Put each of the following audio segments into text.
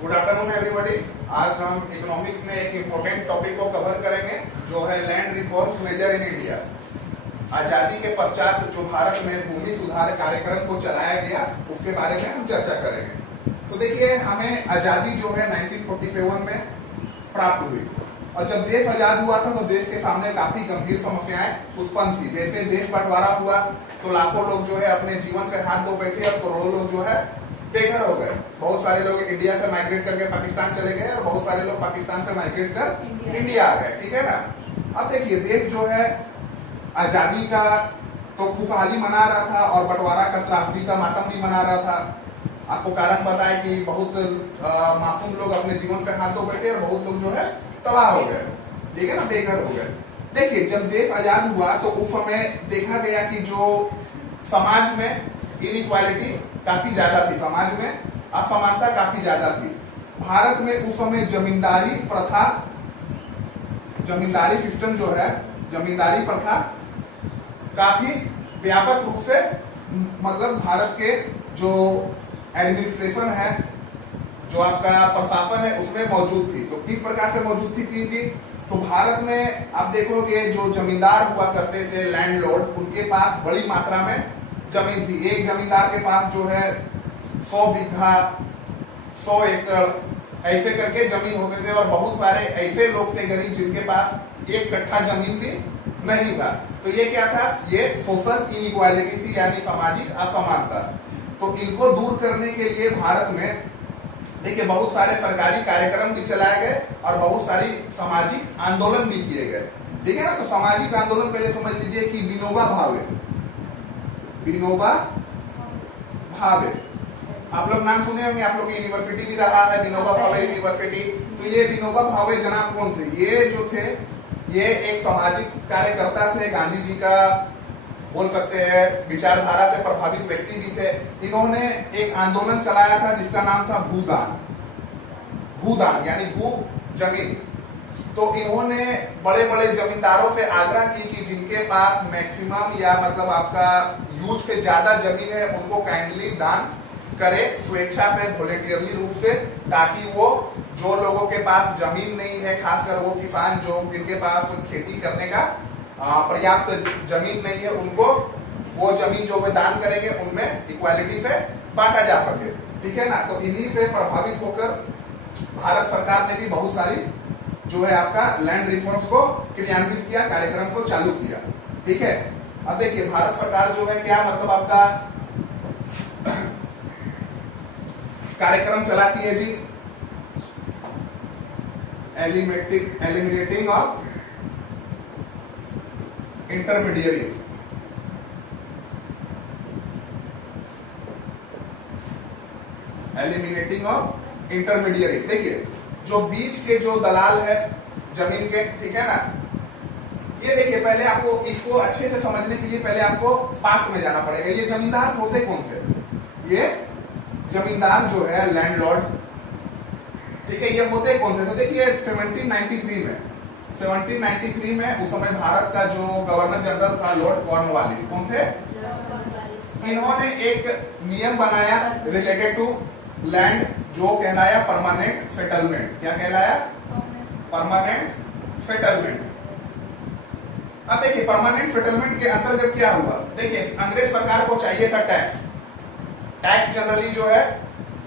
Good afternoon everybody. आज हम economics में एक इम्पोर्टेंट टॉपिक को कवर करेंगे जो है land reforms major in India. आजादी के पश्चात जो भारत में भूमि सुधार कार्यक्रम को चलाया गया उसके बारे में हम चर्चा करेंगे। तो देखिए, हमें आजादी जो है 1947 में प्राप्त हुई और जब देश आजाद हुआ था तो देश के सामने काफी गंभीर समस्याएं उत्पन्न थी। जैसे देश बंटवारा हुआ तो लाखों लोग जो है अपने जीवन से हाथ धो बैठे और करोड़ों लोग जो है बेघर हो गए। बहुत सारे लोग इंडिया से माइग्रेट करके पाकिस्तान चले गए और बहुत सारे लोग पाकिस्तान से माइग्रेट कर इंडिया आ गए। ठीक है ना। अब देखिए, देश जो है आजादी का तो खुशहाली मना रहा था और बंटवारा का त्रासदी का मातम भी मना रहा था। आपको कारण पता है कि बहुत मासूम लोग अपने जीवन पे हाथ धो बैठे और बहुत लोग जो है तबाह हो गए। ठीक है ना, बेघर हो गए। देखिए, जब देश आजाद हुआ तो उस समय देखा गया कि जो समाज में इनइक्वालिटी काफी ज्यादा थी, समाज में असमानता काफी ज्यादा थी। भारत में उस समय जमींदारी प्रथा, जमींदारी सिस्टम जो है, जमींदारी प्रथा काफी व्यापक रूप से मतलब भारत के जो एडमिनिस्ट्रेशन है, जो आपका प्रशासन है, उसमें मौजूद थी। तो किस प्रकार से मौजूद थी? तो भारत में आप देखोगे जो जमींदार हुआ करते थे, लैंडलॉर्ड, उनके पास बड़ी मात्रा में जमीन थी। एक जमींदार के पास जो है 100 बीघा, 100 एकड़ ऐसे करके जमीन होते थे और बहुत सारे ऐसे लोग थे गरीब जिनके पास एक कट्ठा जमीन भी नहीं था। तो ये क्या था? ये सोशल इनइक्वालिटी थी, यानी सामाजिक असमानता। तो इनको दूर करने के लिए भारत में देखिए बहुत सारे सरकारी कार्यक्रम भी चलाए गए और बहुत सारी सामाजिक आंदोलन भी किए गए। ठीक है ना। तो सामाजिक आंदोलन पहले समझ लीजिए कि विनोबा भावे, विनोबा भावे, आप लोग नाम सुने होंगे, आप लोग की यूनिवर्सिटी भी रहा है विनोबा भावे यूनिवर्सिटी। तो ये विनोबा भावे जनाब कौन थे? ये जो थे, ये एक सामाजिक कार्यकर्ता थे, गांधी जी का बोल सकते हैं विचारधारा से प्रभावित व्यक्ति भी थे। इन्होंने एक आंदोलन चलाया था जिसका नाम था भूदान। भूदान यानी भू जमीन। तो इन्होंने बड़े बड़े जमींदारों से आग्रह की कि जिनके पास मैक्सिमम या मतलब आपका यूथ से ज्यादा जमीन है उनको काइंडली दान करे, स्वेच्छा से, वॉलेंटियरली रूप से, ताकि वो जो लोगों के पास जमीन नहीं है, खासकर वो किसान जो जिनके पास खेती करने का पर्याप्त जमीन नहीं है, उनको वो जमीन जो वे दान करेंगे उनमें इक्वालिटी से बांटा जा सके। ठीक है ना। तो इन्हीं से प्रभावित होकर भारत सरकार ने भी बहुत सारी जो है आपका लैंड रिफॉर्म्स को क्रियान्वित किया, कार्यक्रम को चालू किया। ठीक है। अब देखिए, भारत सरकार जो है क्या मतलब आपका कार्यक्रम चलाती है जी, eliminating of intermediary, eliminating of intermediary. देखिए, जो बीच के जो दलाल है जमीन के, ठीक है ना, ये देखिए पहले आपको इसको अच्छे से समझने के लिए पहले आपको पास्ट में जाना पड़ेगा। ये जमींदार होते कौन थे? ये जमींदार जो है लैंडलॉर्ड, ठीक है, ये होते कौन थे? तो देखिए 1793 में उस समय भारत का जो गवर्नर जनरल था लॉर्ड कॉर्नवालिस, कौन थे? इन्होंने एक नियम बनाया रिलेटेड टू लैंड जो कहलाया परमानेंट सेटलमेंट। क्या कहलाया? Permanent settlement. अब देखिए परमानेंट सेटलमेंट के अंतर्गत क्या हुआ? देखिए, अंग्रेज सरकार को चाहिए था टैक्स। टैक्स जनरली जो है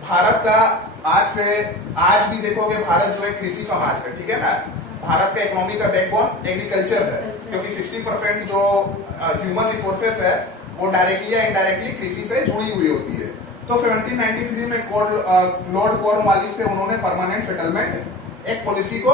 भारत का आज भी देखोगे भारत जो है कृषि समाज है। ठीक है ना। भारत का इकोनॉमी का बैकबोन एग्रीकल्चर है, क्योंकि 60% जो ह्यूमन रिसोर्सेस है वो डायरेक्टली या इनडायरेक्टली कृषि से जुड़ी हुई होती है। तो 1793 में लॉर्ड कॉर्नवालिस थे, उन्होंने परमानेंट सेटलमेंट एक पॉलिसी को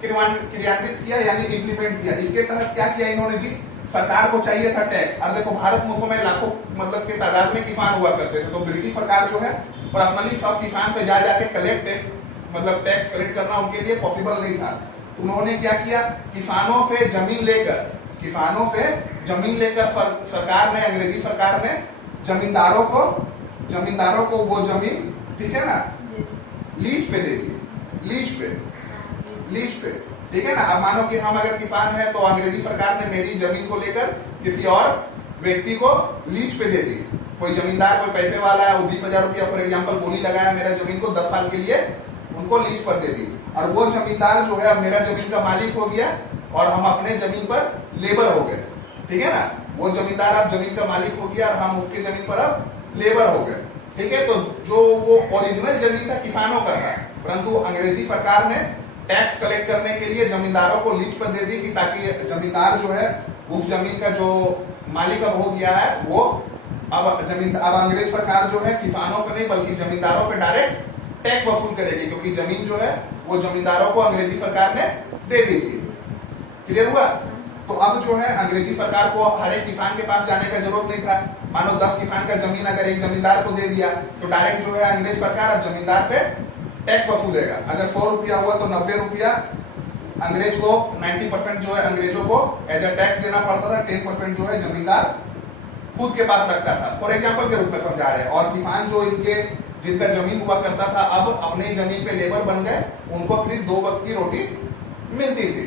क्रियान्वित किया, यानी इम्प्लीमेंट किया। इसके तहत क्या किया इन्होंने जी? सरकार को चाहिए था टैक्स। और देखो भारत में उस समय लाखों मतलब के तादाद में किसान हुआ करते थे। तो ब्रिटिश सरकार जो है पर्सनली सब किसान से जा जाके टैक्स कलेक्ट करना उनके लिए पॉसिबल नहीं था। उन्होंने क्या किया? किसानों से जमीन लेकर सरकार ने, अंग्रेजी सरकार ने जमींदारों को वो जमीन, ठीक है ना, लीज पे दे दी। लीज पे, ठीक है ना। अब मानो कि हम अगर किसान हैं तो अंग्रेजी सरकार ने मेरी जमीन को लेकर किसी और व्यक्ति को लीज पे दे दी। कोई जमींदार, कोई पैसे वाला है, वो 20,000 रुपया फॉर एग्जाम्पल बोली लगाया, मेरा जमीन को 10 साल के लिए उनको लीज पर दे दी, और वो जमींदार जो है अब मेरा जमीन का मालिक हो गया और हम अपने जमीन पर लेबर हो गए, ठीक है ना। वो जमींदार अब जमीन का मालिक हो गया और हम उसकी जमीन पर अब लेबर हो गए, ठीक है। तो जो वो ओरिजिनल जमीन था किसानों का था, परंतु अंग्रेजी सरकार ने टैक्स कलेक्ट करने के लिए जमींदारों को लीज पर दे दी कि ताकि जमींदार जो है उस जमीन का जो मालिक अब हो गया है वो अब अंग्रेज सरकार जो है किसानों से नहीं बल्कि जमींदारों से डायरेक्ट टैक्स वसूल करेगी, क्योंकि जमीन जो है वो जमींदारों को अंग्रेजी सरकार ने दे दी थी। क्लियर हुआ? तो अब जो है अंग्रेजी सरकार को हर एक किसान के पास जाने का जरूरत नहीं था। मानो 10 किसान का जमीन अगर एक जमींदार को दे दिया तो डायरेक्ट जो है अंग्रेज सरकार अब जमींदार से टैक्स वसूलेगा। अगर 100 रुपया हुआ तो 90 रुपया अंग्रेज को 90% जो है अंग्रेजों को एज अ टैक्स देना पड़ता था, 10% जो है जमींदार खुद के पास रखता था। फॉर एग्जाम्पल के रूप में समझा रहे हैं। और किसान जो जिनका जमीन हुआ करता था अब अपने जमीन पे लेबर बन गए, उनको सिर्फ 2 वक्त की रोटी मिलती थी।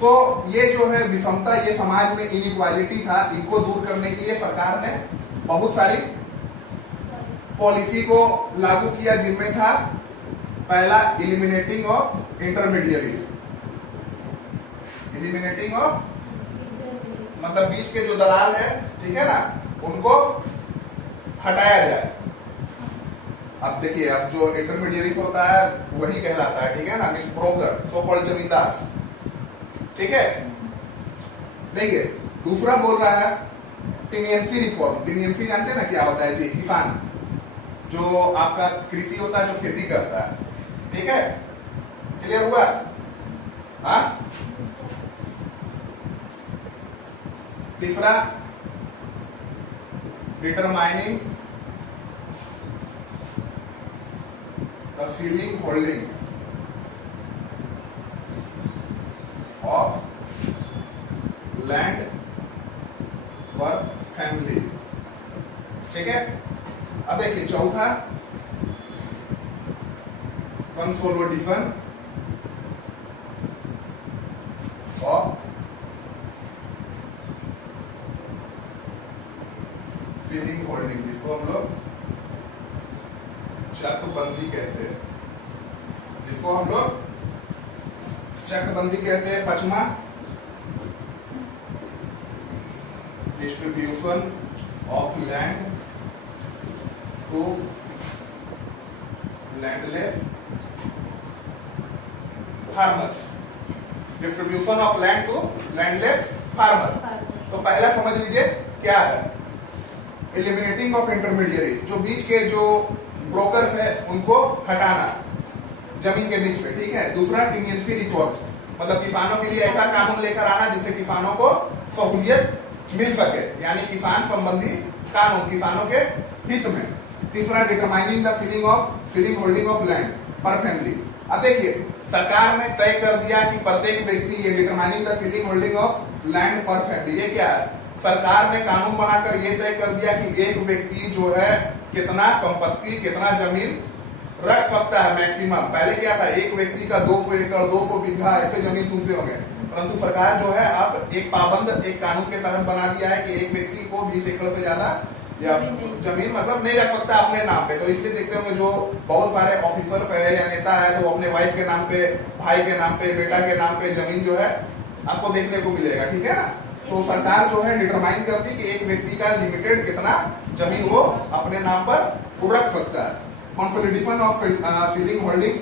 तो ये जो है विषमता, ये समाज में इनइक्वालिटी था, इनको दूर करने के लिए सरकार ने बहुत सारी पॉलिसी को लागू किया, जिनमें था पहला eliminating of intermediary. Eliminating of मतलब बीच के जो दलाल है, ठीक है ना, उनको हटाया जाए। अब देखिए, अब जो इंटरमीडियरी होता है वही कहलाता है, ठीक है ना, मींस ब्रोकर, सो कॉल्ड जमींदार, ठीक है। देखिए दूसरा बोल रहा है टीनियंसी रिफॉर्म। टीनियंसी जानते हैं ना क्या होता है जी? किसान जो आपका कृषि होता है, जो खेती करता है, ठीक है। क्लियर हुआ? हाँ। तीसरा determining the ceiling holding of land पर फैमिली, ठीक है। अब देखिए चौथा कंसोलिडेशन ऑफ फीलिंग होल्डिंग, जिसको हम लोग चकबंदी कहते हैं, जिसको हम लोग चकबंदी कहते हैं। पांचवा distribution of land to landless farmers. Distribution of land to landless farmer. तो पहला समझ लीजिए क्या है, एलिमिनेटिंग ऑफ इंटरमीडियरी, जो बीच के जो ब्रोकर्स है उनको हटाना जमीन के बीच में, ठीक है। दूसरा टीनियंसी रिफॉर्म, मतलब किसानों के लिए ऐसा कानून लेकर आना जिससे किसानों को सहूलियत मिल सके, यानी किसान संबंधी कानून किसानों के हित में। तीसरा determining the feeling holding of land पर फैमिली। अब देखिए सरकार ने तय कर दिया कि प्रत्येक व्यक्ति, ये determining the feeling holding of land पर फैमिली, ये क्या है? सरकार ने कानून बनाकर ये तय कर दिया कि एक व्यक्ति जो है कितना संपत्ति, कितना जमीन रख सकता है मैक्सिमम। पहले क्या था, एक व्यक्ति का 200 एकड़ 200 बीघा ऐसे जमीन सुनते होंगे, परंतु सरकार जो है अब एक पाबंद एक कानून के तहत बना दिया है कि एक व्यक्ति को 20 एकड़ से ज्यादा या जमीन मतलब नहीं रख सकता अपने नाम पे। तो इसलिए देखते होंगे जो बहुत सारे ऑफिसर है या नेता है तो अपने वाइफ के नाम पे, भाई के नाम पे, बेटा के नाम पे जमीन जो है आपको देखने को मिलेगा, ठीक है ना। तो सरकार जो है डिटरमाइन करती कि एक व्यक्ति का लिमिटेड कितना जमीन वो अपने नाम पर रख सकता है। Consolidation of feeling holding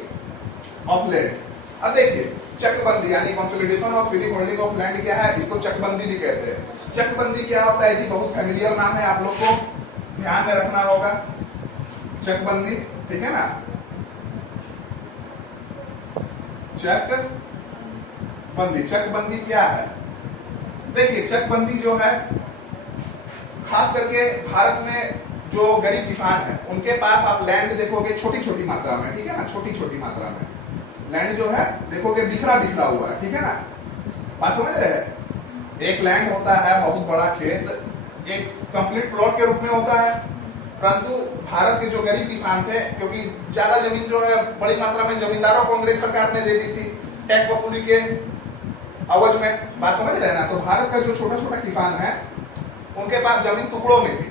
of land. अब देखिए चकबंदी यानी consolidation of feeling holding of land क्या है, इसको चकबंदी भी कहते हैं। चकबंदी क्या होता है जी? बहुत फेमिलियर नाम है, आप लोग को ध्यान में रखना होगा। चकबंदी, ठीक है ना। चकबंदी, चकबंदी क्या है? देखिए चकबंदी जो है खास करके भारत में जो गरीब किसान है उनके पास आप लैंड देखोगे छोटी छोटी मात्रा में, ठीक है ना, छोटी छोटी मात्रा में लैंड जो है देखोगे बिखरा बिखरा हुआ है, ठीक है ना। बात समझ रहे हैं? एक लैंड होता है बहुत बड़ा खेत, एक कंप्लीट प्लॉट के रूप में होता है, परंतु भारत के जो गरीब किसान थे, क्योंकि ज्यादा जमीन जो है बड़ी मात्रा में जमींदारों को अंग्रेज सरकार ने दे दी थी टैक्स वसूली के अवज में। बात समझ रहे हैं ना। तो भारत का जो छोटा छोटा किसान है उनके पास जमीन टुकड़ों में थी,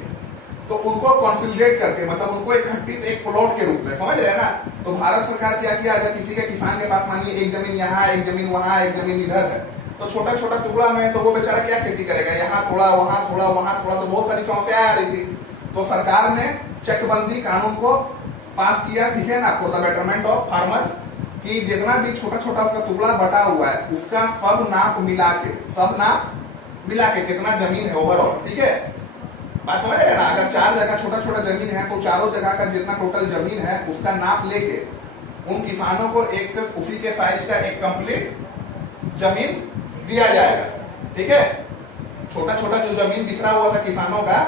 तो उनको कंसोलिडेट करके मतलब उनको इकट्ठी एक प्लॉट के रूप में, समझ रहे हैं ना। तो भारत सरकार क्या किया, अगर किसी के किसान के पास मानिए एक जमीन यहाँ, एक जमीन वहां, एक जमीन इधर है, तो छोटा छोटा टुकड़ा में तो वो बेचारा क्या खेती करेगा, यहाँ थोड़ा वहां थोड़ा वहां थोड़ा, तो बहुत सारी समस्याएं आ रही थी। तो सरकार ने चकबंदी कानून को पास किया, ठीक है ना, for the betterment of farmers, कि जितना भी छोटा छोटा उसका टुकड़ा बटा हुआ है उसका सब नाप मिला के कितना जमीन है ओवरऑल, ठीक है, बात समझ रहे हैं ना। अगर 4 जगह छोटा छोटा जमीन है तो चारों जगह का जितना टोटल जमीन है उसका नाप लेके उन किसानों को एक उसी के साइज का एक कंप्लीट जमीन दिया जाएगा, ठीक है। छोटा छोटा जो जमीन बिखरा हुआ था किसानों का,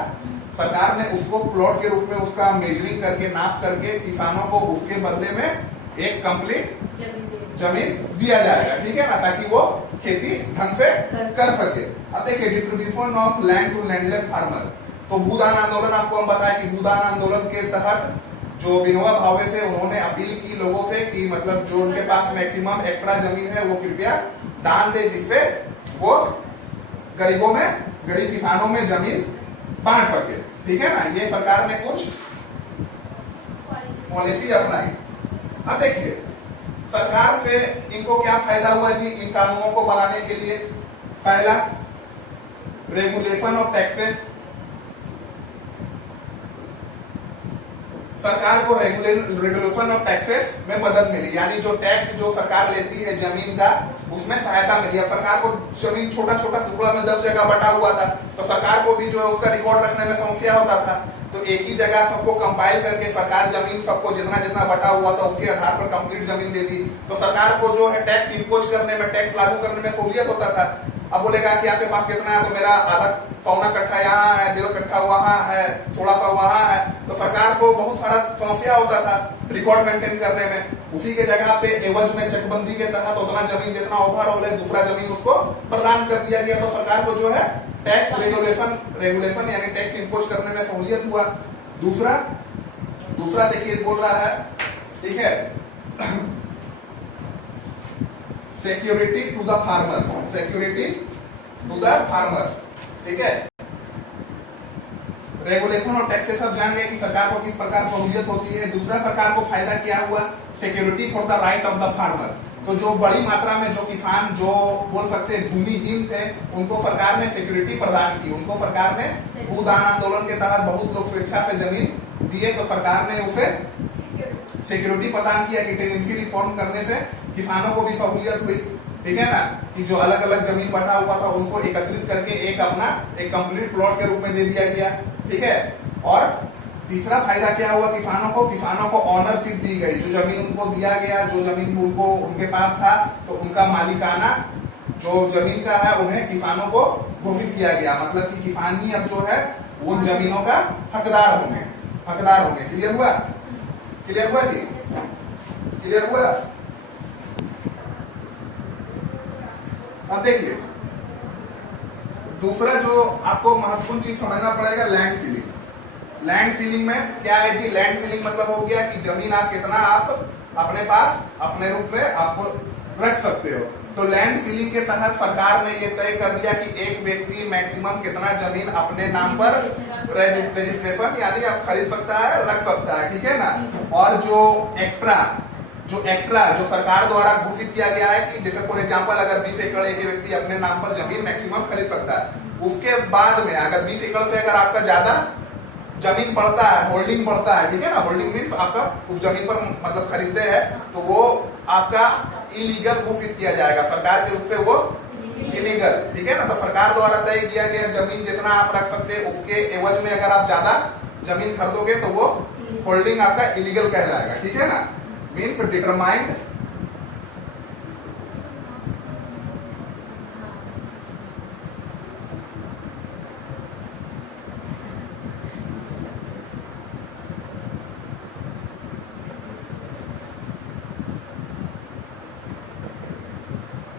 सरकार ने उसको प्लॉट के रूप में उसका मेजरिंग करके नाप करके किसानों को उसके बदले में एक कंप्लीट जमीन दिया जाएगा, ठीक है ना, ताकि वो खेती ढंग से कर सके। अब देखिए distribution of land to landless farmer, तो भूदान आंदोलन आपको हम बताया कि भूदान आंदोलन के तहत जो विनोबा भावे थे उन्होंने अपील की लोगों से कि मतलब जो उनके पास मैक्सिमम एक्स्ट्रा जमीन है वो कृपया दान दे, जिससे वो गरीब किसानों में जमीन बांट सके, ठीक है ना। ये सरकार ने कुछ पॉलिसी अपनाई। अब देखिए सरकार से इनको क्या फायदा हुआ जी इन कानूनों को बनाने के लिए। पहला, रेगुलेशन ऑफ टैक्सेस, सरकार को रेगुलेशन ऑफ टैक्सेस में मदद मिली, यानी जो टैक्स जो सरकार लेती है जमीन का उसमें सहायता मिली। अब सरकार को जमीन छोटा छोटा टुकड़ा में 10 जगह बटा हुआ था, तो सरकार को भी जो है उसका रिकॉर्ड रखने में समस्या होता था। तो एक ही जगह सबको कंपाइल करके सरकार जमीन सबको जितना जितना बटा हुआ था उसके आधार पर कंप्लीट जमीन दे दी। तो सरकार को जो है टैक्स इम्पोज करने में, टैक्स लागू करने में सहूलियत होता था। अब बोलेगा कि आपके पास कितना है, तो मेरा आधा पौना कट्ठा यहाँ है, 1.5 कट्ठा वहां है, थोड़ा सा वहां है, तो सरकार को बहुत सारा समस्या होता था रिकॉर्ड मेंटेन करने में। उसी के जगह पे एवज में चकबंदी के तहत उतना जमीन जितना ओवरऑल है दूसरा जमीन उसको प्रदान कर दिया गया। तो सरकार को जो है टैक्स रेगुलेशन यानी टैक्स इम्पोज करने में सहूलियत हुआ। दूसरा देखिए बोल रहा है, ठीक है, सिक्योरिटी टू द फार्मर्स, ठीक है। रेगुलेशन और टैक्सेस अब जान गए कि सरकार को किस प्रकार सहूलियत होती है। दूसरा सरकार को फायदा क्या हुआ, security for the right of the farmer. तो जो बड़ी मात्रा में जो किसान जो बोल सकते भूमिहीन थे उनको सरकार ने सिक्योरिटी प्रदान की। उनको सरकार ने भूदान आंदोलन के तहत बहुत लोग स्वेच्छा से जमीन दिए, तो सरकार ने उसे सिक्योरिटी प्रदान किया कि टेनेंसी रिफॉर्म करने से किसानों को भी सहूलियत हुई, ठीक है ना, कि जो अलग अलग जमीन बटा हुआ था उनको एकत्रित करके एक कंप्लीट प्लॉट के रूप में दे दिया गया, ठीक है। और तीसरा फायदा क्या हुआ किसानों को ऑनरशिप दी गई। जो जमीन उनको दिया गया, जो जमीन उनको उनके पास था, तो उनका मालिकाना जो जमीन का है उन्हें किसानों को घोषित किया गया। मतलब कि किसान ही अब जो है उन जमीनों का हकदार होंगे। क्लियर हुआ जी, क्लियर हुआ। अब देखिए दूसरा जो आपको महत्वपूर्ण चीज समझना पड़ेगा, लैंड सीलिंग में क्या है जी। लैंड सीलिंग मतलब हो गया कि जमीन आप कितना आप अपने पास अपने रूप में आप रख सकते हो। तो लैंड सीलिंग के तहत सरकार ने ये तय कर दिया कि एक व्यक्ति मैक्सिमम कितना जमीन अपने नाम पर रजिस्ट्रेशन यानी आप खरीद सकता है, रख सकता है, ठीक है ना। और जो एक्स्ट्रा जो सरकार द्वारा घोषित किया गया है कि जैसे फॉर एग्जांपल अगर 20 एकड़ एक व्यक्ति अपने नाम पर जमीन मैक्सिमम खरीद सकता है, उसके बाद में अगर 20 एकड़ से अगर आपका ज्यादा जमीन पड़ता है, होल्डिंग पड़ता है, ठीक है ना, होल्डिंग मीन्स आपका उस जमीन पर मतलब खरीदते हैं, तो वो आपका इलीगल घोषित किया जाएगा सरकार के रूप से, वो इलीगल, ठीक है ना। तो सरकार द्वारा तय किया गया जमीन जितना आप रख सकते हैं उसके एवज में अगर आप ज्यादा जमीन खरीदोगे तो वो होल्डिंग आपका इलीगल कहलाएगा, ठीक है ना। Means determined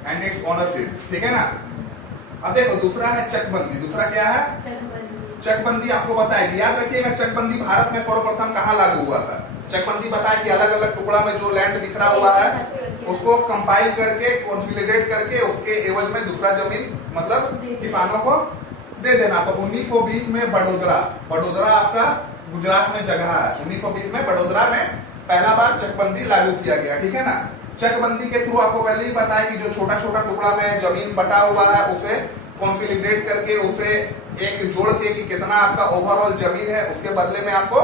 and it's ownership, ठीक है ना। अब देखो दूसरा है चकबंदी। दूसरा क्या है, चकबंदी। आपको बताया, याद रखिएगा चकबंदी भारत में सर्वप्रथम कहाँ लागू हुआ था। चकबंदी बताया कि अलग अलग टुकड़ा में जो लैंड बिखरा हुआ है उसको कंपाइल करके कंसोलिडेट करके उसके एवज में दूसरा जमीन मतलब किसानों को दे देना। तो 1920 में बड़ोदरा, बड़ोदरा आपका गुजरात में जगह है, 1920 में बड़ोदरा में पहला बार चकबंदी लागू किया गया, ठीक है ना। चकबंदी के थ्रू आपको पहले ही पता है कि जो छोटा छोटा टुकड़ा में जमीन बटा हुआ है उसे कॉन्सोलिडेट करके उसे एक जोड़ के कि कितना आपका ओवरऑल जमीन है, उसके बदले में आपको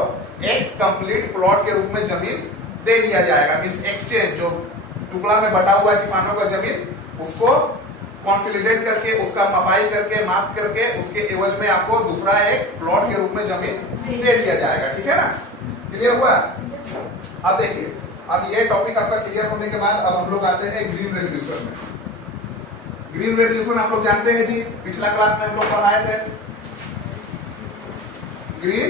एक कंप्लीट प्लॉट के रूप में जमीन दे दिया जाएगा। मींस एक्सचेंज, जो टुकड़ा में बटा हुआ है किसानों का जमीन, उसको कॉन्सोलिडेट करके उसका मपाई करके माप करके उसके एवज में आपको दूसरा एक प्लॉट के रूप में जमीन दे दिया जाएगा, ठीक है ना। क्लियर हुआ। अब देखिए, अब ये टॉपिक आपका क्लियर होने के बाद अब हम लोग आते हैं ग्रीन रेवोल्यूशन में। ग्रीन रेवोल्यूशन आप लोग जानते हैं जी, पिछला क्लास में हम लोग पढ़ाए थे। ग्रीन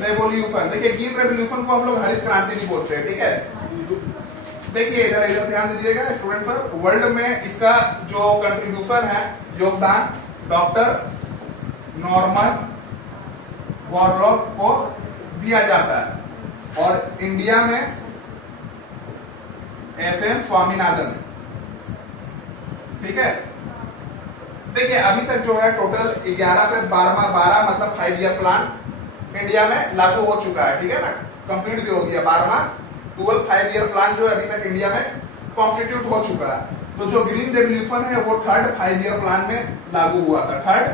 रेवोल्यूशन, देखिए ग्रीन रेवोल्यूशन को हम लोग हरित क्रांति भी बोलते हैं, ठीक है। देखिए इधर इधर ध्यान दीजिएगा स्टूडेंट पर, वर्ल्ड में इसका जो कंट्रीब्यूशन है, योगदान डॉक्टर नॉर्मन बोरलॉग को दिया जाता है और इंडिया में FM स्वामीनाथन, ठीक है। देखिए अभी तक जो है टोटल 11 से 12 मतलब 5 ईयर प्लान इंडिया में लागू हो चुका है, ठीक है ना, कंप्लीट भी हो गया। 12 5 ईयर प्लान जो है अभी तक इंडिया में कॉन्स्टिट्यूट हो चुका है। तो जो ग्रीन रेवोल्यूशन है वो 3rd 5 ईयर प्लान में लागू हुआ था। 3rd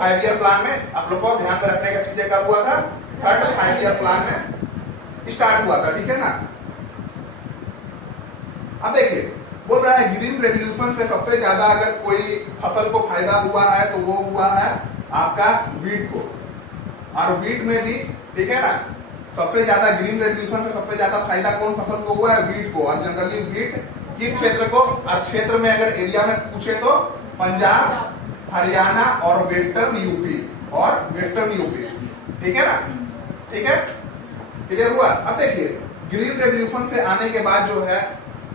5 ईयर प्लान में आप लोग को ध्यान में रखने का चीजें कब हुआ था, 3rd 5 ईयर प्लान में स्टार्ट हुआ था, ठीक है ना। अब देखिए बोल रहा है ग्रीन रेवोल्यूशन से सबसे ज्यादा अगर कोई फसल को फायदा हुआ है तो वो हुआ है आपका वीट को, और वीट में भी, ठीक है ना, सबसे ज्यादा ग्रीन रेवोल्यूशन से सबसे ज्यादा फायदा कौन फसल को हुआ है, वीट को। और जनरली वीट किस क्षेत्र को, और क्षेत्र में अगर एरिया में पूछे तो पंजाब, हरियाणा और वेस्टर्न यूपी, ठीक है ना, ठीक है, क्लियर हुआ। अब देखिए ग्रीन रेवोल्यूशन से आने के बाद जो है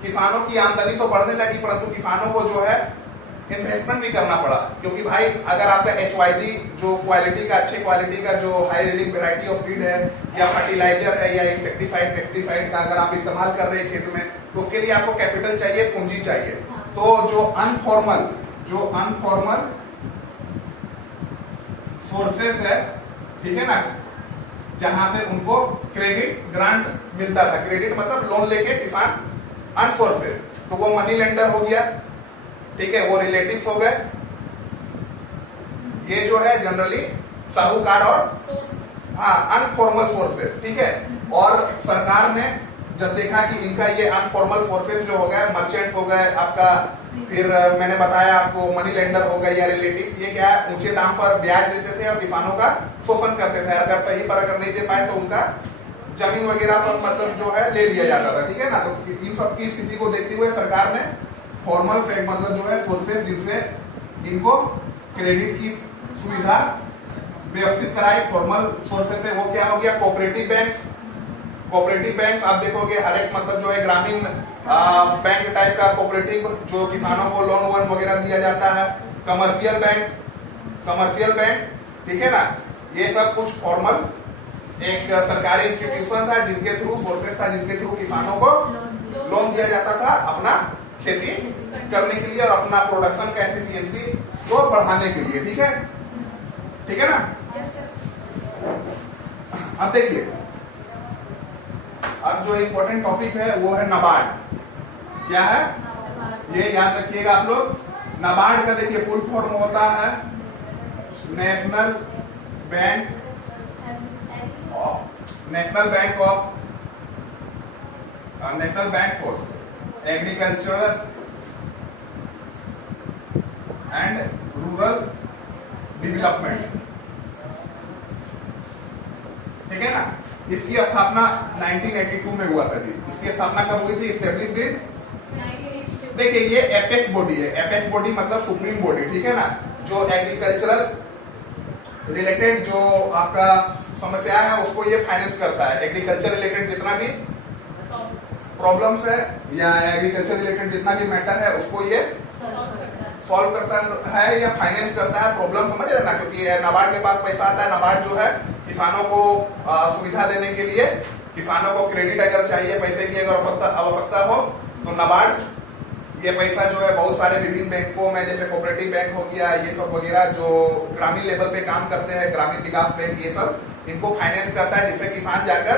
किसानों की आमदनी तो बढ़ने लगी, परंतु किसानों को जो है इन्वेस्टमेंट भी करना पड़ा, क्योंकि भाई अगर आपका HYB जो क्वालिटी का, अच्छी क्वालिटी का जो high yielding variety of feed है या फर्टिलाइजर है या इंसेक्टिसाइड पेस्टिसाइड का अगर आप इस्तेमाल कर रहे हैं खेत में, तो उसके लिए आपको कैपिटल चाहिए, पूंजी चाहिए। तो जो अनफॉर्मल सोर्सेस है, ठीक है ना, जहां से उनको क्रेडिट ग्रांट मिलता था, क्रेडिट मतलब लोन लेके किसान अनसोर्सेस, तो वो मनी लेंडर हो गया, ठीक है, वो रिलेटिव्स हो गए, ये जो है जनरली साहूकार और अनफॉर्मल सोर्सेस, ठीक है। और सरकार ने जब देखा कि इनका ये अनफॉर्मल सोर्सेस जो हो गए, मर्चेंट्स हो गए आपका, फिर मैंने बताया आपको मनी लेंडर हो गए या रिलेटिव, ये क्या है, ऊंचे दाम पर ब्याज देते थे और किसानों का शोषण करते थे। अगर सही पर अगर नहीं दे पाए तो उनका जमीन वगैरह सब मतलब जो है ले लिया जाता था, ठीक है ना। तो इन सब की स्थिति को देखते हुए सरकार ने फॉर्मल मतलब जो है सोर्सेस जिनसे इनको क्रेडिट की सुविधा व्यवस्थित कराई, फॉर्मल सोर्सेस है, वो क्या हो गया, कोऑपरेटिव बैंक्स आप देखोगे हर एक मतलब जो है ग्रामीण बैंक टाइप का कोऑपरेटिव, जो किसानों को लोन वोन वगैरह दिया जाता है, कमर्शियल बैंक, ठीक है ना। ये सब कुछ फॉर्मल एक सरकारी इंस्टीट्यूशन था जिनके थ्रू सोर्सेस था, जिनके थ्रू किसानों को लोन दिया जाता था अपना खेती करने के लिए और अपना प्रोडक्शन का एफिशिएंसी को बढ़ाने के लिए, ठीक है ना। अब देखिए अब जो इम्पोर्टेंट टॉपिक है वो है नाबार्ड। क्या है ये याद रखिएगा आप लोग। नाबार्ड का देखिए फुल फॉर्म होता है national bank for agricultural and rural development, ठीक है ना। इसकी स्थापना 1982 में हुआ था जी। इसकी स्थापना कब हुई थी, इस्टेब्लिश्ड इन, देखिए ये एपेक्स बॉडी है, एपेक्स बॉडी मतलब सुप्रीम बॉडी, ठीक है ना, जो एग्रीकल्चरल रिलेटेड जो आपका समस्या है उसको ये फाइनेंस करता है। एग्रीकल्चर रिलेटेड जितना भी प्रॉब्लम्स है या एग्रीकल्चर रिलेटेड जितना भी मैटर है उसको ये सॉल्व करता है या फाइनेंस करता है। प्रॉब्लम समझ रहे ना, क्योंकि नाबार्ड के पास पैसा आता है। नाबार्ड जो है किसानों को सुविधा देने के लिए, किसानों को क्रेडिट अगर चाहिए, पैसे की अगर आवश्यकता हो तो नाबार्ड ये पैसा जो है बहुत सारे विभिन्न बैंकों में, जैसे कोऑपरेटिव बैंक हो गया, ये सब वगैरह जो ग्रामीण लेवल पे काम करते हैं, ग्रामीण विकास बैंक, ये सब इनको फाइनेंस करता है, जिससे किसान जाकर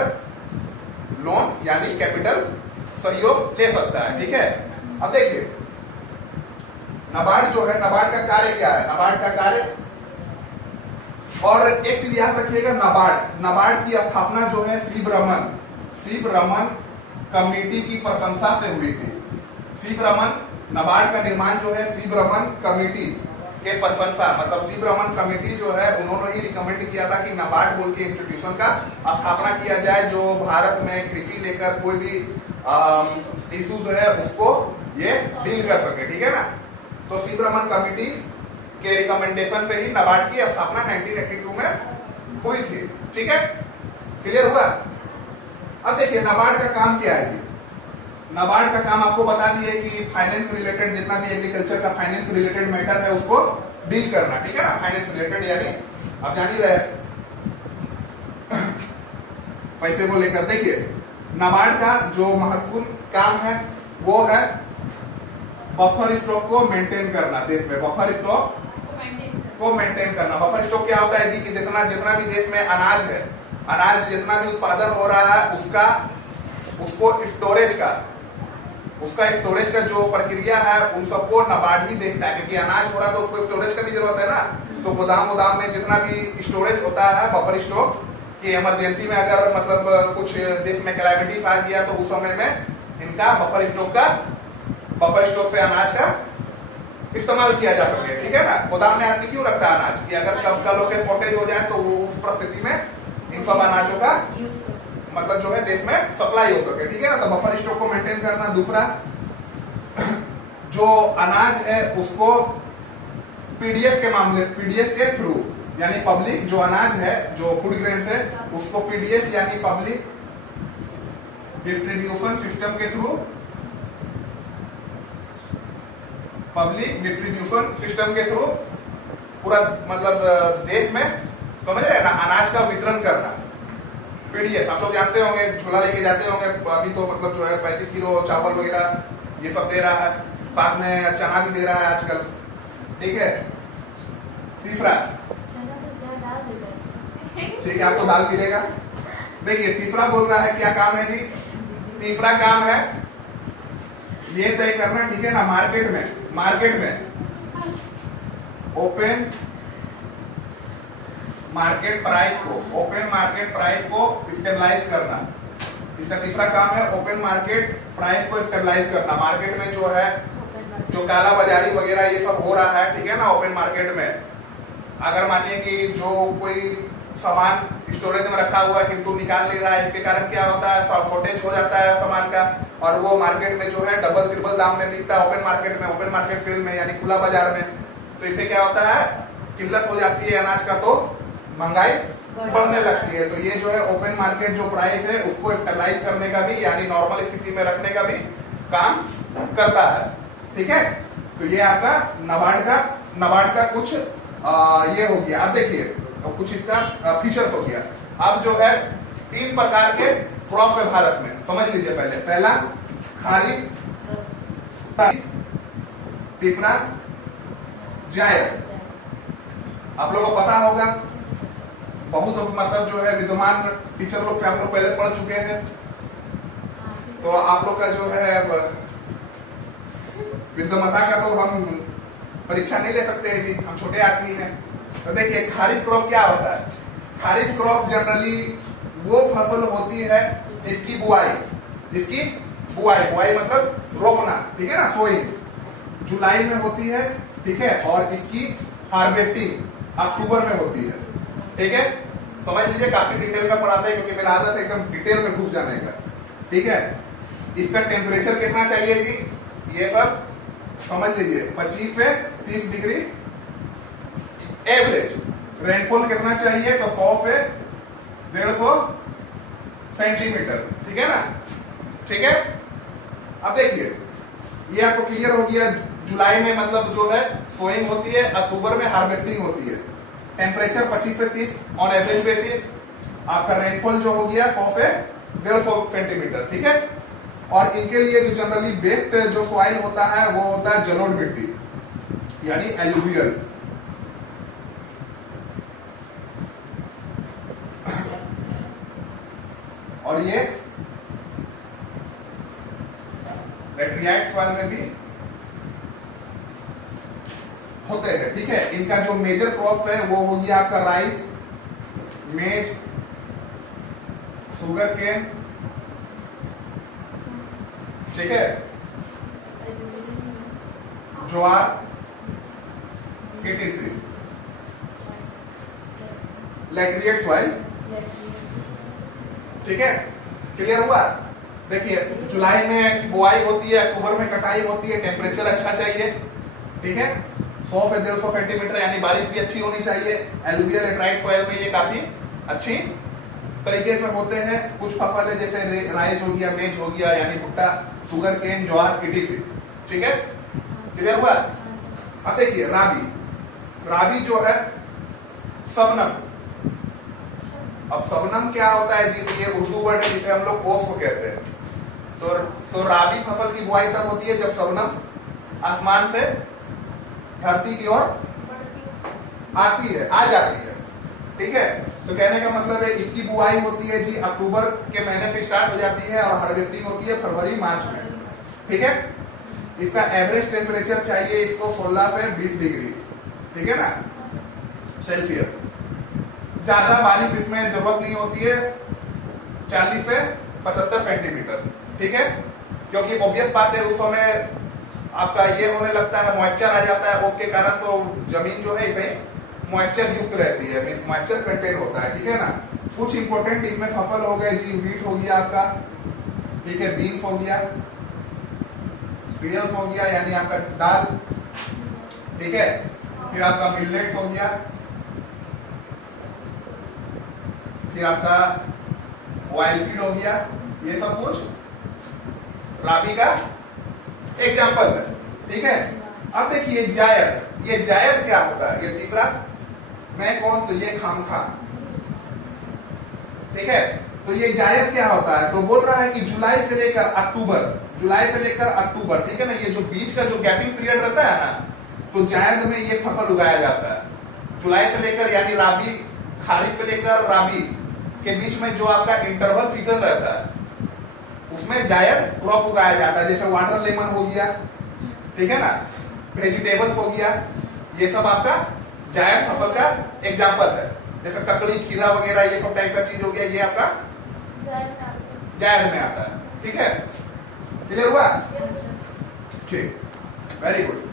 लोन यानी कैपिटल सहयोग ले सकता है। ठीक है, अब देखिए नाबार्ड जो है, नाबार्ड का कार्य क्या है? नाबार्ड का कार्य, और एक चीज याद रखिएगा, नाबार्ड की स्थापना जो है सीप रमन कमेटी की प्रशंसा से हुई थी। सीप रमन, नाबार्ड का निर्माण जो है सीप रमन कमेटी के प्रशंसा, मतलब सीप रमन कमेटी जो है उन्होंने ही रिकमेंड किया था कि नाबार्ड बोल के इंस्टीट्यूशन का स्थापना किया जाए, जो भारत में कृषि लेकर कोई भी इश्यूज है उसको ये डील कर सके। ठीक है ना, तो सीप रमन कमेटी के रिकमेंडेशन से ही नाबार्ड की स्थापना 1982 में हुई थी। ठीक है, क्लियर हुआ? अब देखिए नाबार्ड का काम क्या है जी? नाबार्ड का काम आपको बता दिए कि फाइनेंस रिलेटेड जितना भी एग्रीकल्चर का फाइनेंस रिलेटेड मैटर है उसको डील करना। ठीक है ना, फाइनेंस रिलेटेड यानी आप जान ही रहे पैसे को लेकर। देखिए नाबार्ड का जो महत्वपूर्ण काम है वो है बफर स्टॉक को मेंटेन करना। देश में बफर स्टॉक को मेंटेन करना। बफर स्टॉक क्या होता है जी? कि जितना भी देश में अनाज है, अनाज जितना भी उत्पादन हो रहा है उसको स्टोरेज का जो प्रक्रिया है उन सबको नाबार्ड ही देखता है, क्योंकि अनाज हो रहा है तो उसको स्टोरेज का भी जरूरत है ना। तो गोदाम में जितना भी स्टोरेज होता है बफर स्टॉक, कि इमरजेंसी में अगर मतलब कुछ देश में कैलामिटीज आ गया तो उस समय में इनका बफर स्टॉक से अनाज का इस्तेमाल किया जा सके। ठीक है ना, गोदाम में आदमी क्यों रखता है अनाज? कि अगर कल के शॉर्टेज हो जाए तो वो उस परिस्थिति में इन सब अनाजों का मतलब जो है देश में सप्लाई हो सके। ठीक है ना, तो बफर स्टॉक को मेंटेन करना। दूसरा, जो अनाज है उसको पीडीएस के थ्रू, यानी पब्लिक जो अनाज है जो फूड ग्रेन्स है उसको पीडीएस यानी पब्लिक डिस्ट्रीब्यूशन सिस्टम के थ्रू, पूरा मतलब देश में, समझ रहे हैं ना, अनाज का वितरण करना। पीडीएस आप लोग जानते होंगे, झोला लेके जाते होंगे, अभी तो मतलब जो है 35 किलो चावल वगैरह ये सब दे रहा है, साथ में चना भी दे रहा है आजकल। ठीक है, तीसरा, ठीक है आपको दाल मिलेगा। देखिए तीसरा बोल रहा है क्या काम है जी? तीसरा काम है ये तय करना, ठीक है ना, मार्केट में ओपन मार्केट प्राइस को स्टेबलाइज करना। इसका तीसरा काम है ओपन मार्केट प्राइस को स्टेबलाइज करना। मार्केट में जो है जो काला बाजारी वगैरह ये सब हो रहा है, ठीक है ना, ओपन मार्केट में अगर मानिए कि जो कोई सामान स्टोरेज में रखा हुआ है किंतु निकाल ले रहा है, इसके कारण क्या होता है, शॉर्टेज हो जाता है सामान का, और वो मार्केट में जो है डबल ट्रिपल दाम में बिकता है ओपन मार्केट फील्ड में यानी खुला बाजार में। तो इससे क्या होता है, किल्लत हो जाती है अनाज का, तो महंगाई बढ़ने लगती है। तो ये जो है ओपन मार्केट जो प्राइस है उसको स्टेबलाइज करने का भी यानी नॉर्मल स्थिति में रखने का भी काम करता है। ठीक है, तो ये आपका नाबार्ड का कुछ ये हो गया। अब देखिए तो कुछ इसका फीचर हो गया। अब जो है 3 प्रकार के क्रॉप है भारत में, समझ लीजिए। पहला खरीफ, तीसरा जायद। आप लोगों को पता होगा, बहुत मतलब जो है विद्यमान टीचर लोग आप लोग पहले पढ़ चुके हैं, तो आप लोग का जो है विद्यमता का तो हम परीक्षा नहीं ले सकते हैं जी, हम छोटे आदमी हैं। तो देखिए खरीफ क्रॉप क्या होता है। खरीफ क्रॉप जनरली वो फसल होती है जिसकी बुआई मतलब रोपना, ठीक है ना, सोइंग जुलाई में होती है, ठीक है, और इसकी हार्वेस्टिंग अक्टूबर में होती है। ठीक है, समझ लीजिए, काफी डिटेल में पढ़ाते हैं क्योंकि मेरा आदत है एकदम डिटेल में घुस जाने का। ठीक है, इसका टेम्परेचर कितना चाहिए जी, ये सब समझ लीजिए, 25 से 30 डिग्री एवरेज। रेनफॉल कितना चाहिए, तो 100 से 150 सेंटीमीटर। ठीक है ना, ठीक है। अब देखिए ये आपको क्लियर हो गया, जुलाई में मतलब जो है सोइंग होती है, अक्टूबर में हार्वेस्टिंग होती है। टेम्परेचर 25 से 30 ऑन एवरेज बेसिस। आपका रेनफॉल जो हो गया 100 से 150 सेंटीमीटर। ठीक है, और इनके लिए जो जनरली बेस्ट जो सॉइल होता है वो होता है जलोढ़ मिट्टी, यानी एलुवियल। और ये लेटरियाइट सॉइल में भी होते हैं, ठीक है। इनका जो मेजर क्रॉप है वो हो गया आपका राइस, मेज, शुगर केन, ठीक है, ज्वार, etc। लैटरिएट सॉइल, ठीक है, क्लियर हुआ। देखिए जुलाई में बुआई होती है, अक्टूबर में कटाई होती है, टेम्परेचर अच्छा चाहिए, ठीक है, 100 से 150 सेंटीमीटर यानी बारिश भी अच्छी होनी चाहिए। एलुवियल लेटराइट सॉइल में ये काफी अच्छी तरीके से होते हैं। कुछ फसल है जैसे राइस हो गया, मेज हो गया यानी भुट्टा, शुगर केन, ज्वार, etc, ठीक है, क्लियर हुआ। अब देखिए राबी, राबी जो है शबनम। अब शबनम क्या होता है जी, तो ये उर्दू वर्ड है जिसे हम लोग ओस को कहते हैं। तो राबी फसल की बुआई तब होती है जब शबनम आसमान से धरती की ओर आती है, आ जाती है, ठीक है। तो कहने का मतलब है इसकी बुआई होती है जी अक्टूबर के महीने से स्टार्ट हो जाती है और हार्वेस्टिंग होती है फरवरी मार्च में, ठीक है। इसका एवरेज टेम्परेचर चाहिए इसको 16 से 20 डिग्री, ठीक है ना, सेल्सियस। ज्यादा बारिश इसमें जरूरत नहीं होती है, 40 से 75 सेंटीमीटर, ठीक है, क्योंकि ऑब्वियस बात है उस समय आपका ये होने लगता है, मॉइस्चर आ जाता है, उसके कारण तो जमीन जो है इसे मॉइस्चर युक्त रहती है, मीन्स मॉइस्चर कंटेन होता है, ठीक है ना। कुछ इंपॉर्टेंट इसमें फसल हो गए जी, व्हीट हो गया आपका, ठीक है, बीन्स हो गया, रियल्स हो गया यानी आपका दाल, ठीक है, फिर आपका मिलेट्स हो गया, फिर आपका ऑयल फीड हो गया। ये सब कुछ राबी का एग्जाम्पल है, ठीक है। अब देखिए जायद, ये जायद क्या होता है, ये तीसरा मैं कौन, तो ये खामखा, ठीक है। तो ये जायद क्या होता है, तो बोल रहा है कि जुलाई से लेकर अक्टूबर, जुलाई से लेकर अक्टूबर, ठीक है ना, ये जो बीच का जो गैपिंग पीरियड रहता है ना, तो जायद में ये फसल उगाया जाता है। जुलाई से लेकर यानी राबी, खारिफ से लेकर राबी के बीच में जो आपका इंटरवल सीजन रहता है उसमें जायद क्रॉप उगाया जाता है, जैसे वाटर लेमन हो गया, ठीक है ना, वेजिटेबल्स हो गया, ये सब आपका जायद फसल का एग्जाम्पल है। जैसे ककड़ी, खीरा वगैरह ये सब टाइप का चीज हो गया, ये आपका जायद में आता है, ठीक है, क्लियर हुआ, ठीक, वेरी गुड।